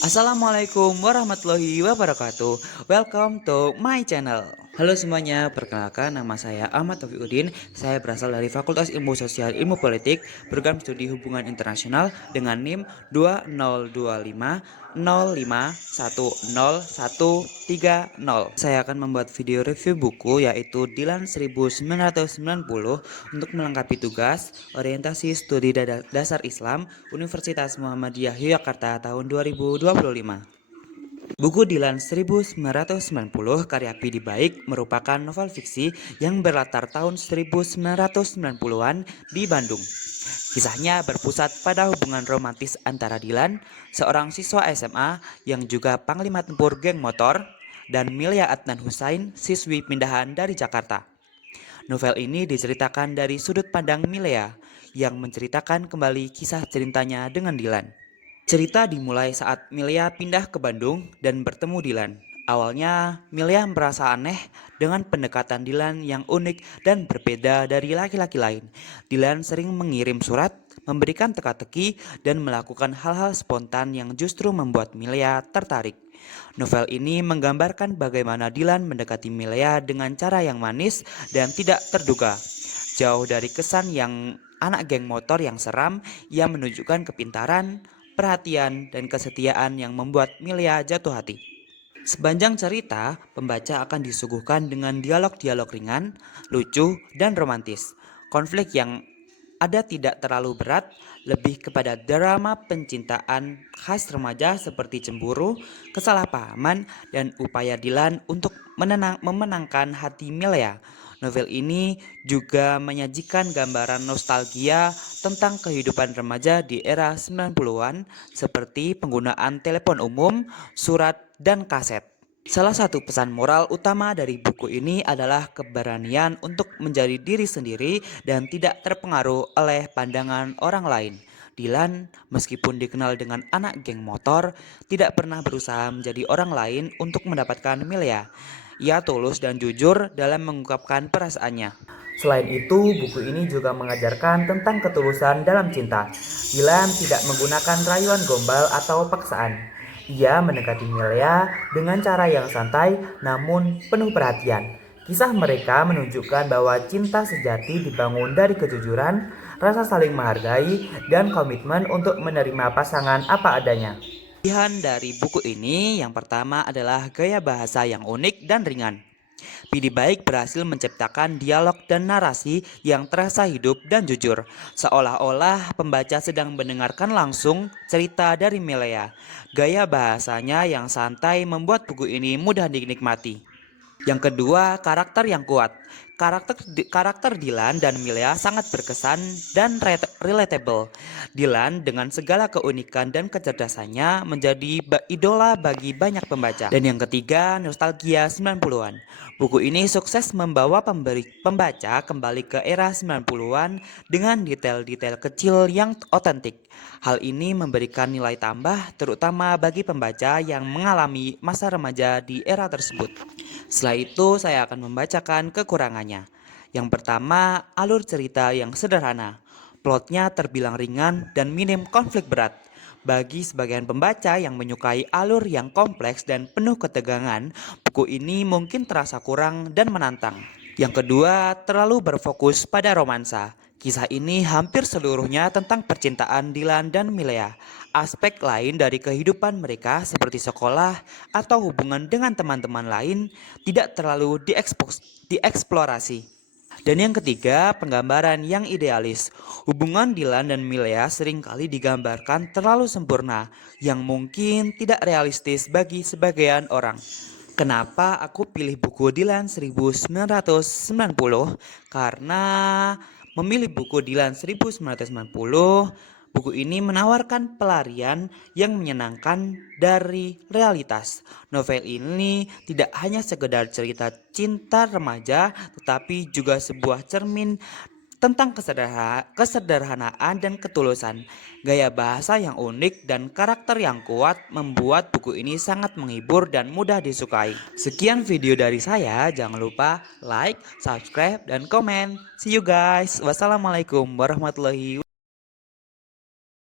Assalamualaikum warahmatullahi wabarakatuh. Welcome to my channel. Halo semuanya, perkenalkan nama saya Ahmad Taufiquddin. Saya berasal dari Fakultas Ilmu Sosial Ilmu Politik, program studi Hubungan Internasional dengan NIM 202505101030. Saya akan membuat video review buku yaitu Dilan 1990 untuk melengkapi tugas orientasi studi dasar Islam Universitas Muhammadiyah Yogyakarta tahun 2025. Buku Dilan 1990 karya Pidi Baik merupakan novel fiksi yang berlatar tahun 1990-an di Bandung. Kisahnya berpusat pada hubungan romantis antara Dilan, seorang siswa SMA yang juga panglima tempur geng motor, dan Milya Adnan Husain, siswi pindahan dari Jakarta. Novel ini diceritakan dari sudut pandang Milea yang menceritakan kembali kisah cintanya dengan Dilan. Cerita dimulai saat Milea pindah ke Bandung dan bertemu Dilan. Awalnya, Milea merasa aneh dengan pendekatan Dilan yang unik dan berbeda dari laki-laki lain. Dilan sering mengirim surat, memberikan teka-teki, dan melakukan hal-hal spontan yang justru membuat Milea tertarik. Novel ini menggambarkan bagaimana Dilan mendekati Milea dengan cara yang manis dan tidak terduga. Jauh dari kesan yang anak geng motor yang seram, ia menunjukkan kepintaran, perhatian, dan kesetiaan yang membuat Milea jatuh hati. Sepanjang cerita, pembaca akan disuguhkan dengan dialog-dialog ringan, lucu, dan romantis. Konflik yang ada tidak terlalu berat, lebih kepada drama pencintaan khas remaja seperti cemburu, kesalahpahaman, dan upaya Dilan untuk memenangkan hati Milea. Novel ini juga menyajikan gambaran nostalgia tentang kehidupan remaja di era 90-an seperti penggunaan telepon umum, surat, dan kaset. Salah satu pesan moral utama dari buku ini adalah keberanian untuk menjadi diri sendiri dan tidak terpengaruh oleh pandangan orang lain. Dilan, meskipun dikenal dengan anak geng motor, tidak pernah berusaha menjadi orang lain untuk mendapatkan Milea. Ia tulus dan jujur dalam mengungkapkan perasaannya. Selain itu, buku ini juga mengajarkan tentang ketulusan dalam cinta. Dilan tidak menggunakan rayuan gombal atau paksaan. Ia mendekati Milea dengan cara yang santai namun penuh perhatian. Kisah mereka menunjukkan bahwa cinta sejati dibangun dari kejujuran, rasa saling menghargai, dan komitmen untuk menerima pasangan apa adanya. Pilihan dari buku ini yang pertama adalah gaya bahasa yang unik dan ringan. Pidi Baik berhasil menciptakan dialog dan narasi yang terasa hidup dan jujur, seolah-olah pembaca sedang mendengarkan langsung cerita dari Milea. Gaya bahasanya yang santai membuat buku ini mudah dinikmati. Yang kedua, karakter yang kuat. Karakter Dilan dan Milea sangat berkesan dan relatable. Dilan dengan segala keunikan dan kecerdasannya menjadi idola bagi banyak pembaca. Dan yang ketiga, nostalgia 90-an. Buku ini sukses membawa pembaca kembali ke era 90-an dengan detail-detail kecil yang otentik. Hal ini memberikan nilai tambah terutama bagi pembaca yang mengalami masa remaja di era tersebut. Setelah itu saya akan membacakan kekurangannya. Yang pertama, alur cerita yang sederhana. Plotnya terbilang ringan dan minim konflik berat. Bagi sebagian pembaca yang menyukai alur yang kompleks dan penuh ketegangan, buku ini mungkin terasa kurang dan menantang. Yang kedua, terlalu berfokus pada romansa. Kisah ini hampir seluruhnya tentang percintaan Dilan dan Milea. Aspek lain dari kehidupan mereka seperti sekolah atau hubungan dengan teman-teman lain tidak terlalu dieksplorasi. Dan yang ketiga, penggambaran yang idealis. Hubungan Dilan dan Milea seringkali digambarkan terlalu sempurna, yang mungkin tidak realistis bagi sebagian orang. Kenapa aku pilih buku Dilan 1990? Karena memilih buku Dilan 1990, buku ini menawarkan pelarian yang menyenangkan dari realitas. Novel ini tidak hanya sekedar cerita cinta remaja, tetapi juga sebuah cermin tentang kesederhanaan dan ketulusan. Gaya bahasa yang unik dan karakter yang kuat membuat buku ini sangat menghibur dan mudah disukai. Sekian video dari saya, jangan lupa like, subscribe, dan komen. See you guys. Wassalamualaikum warahmatullahi wabarakatuh.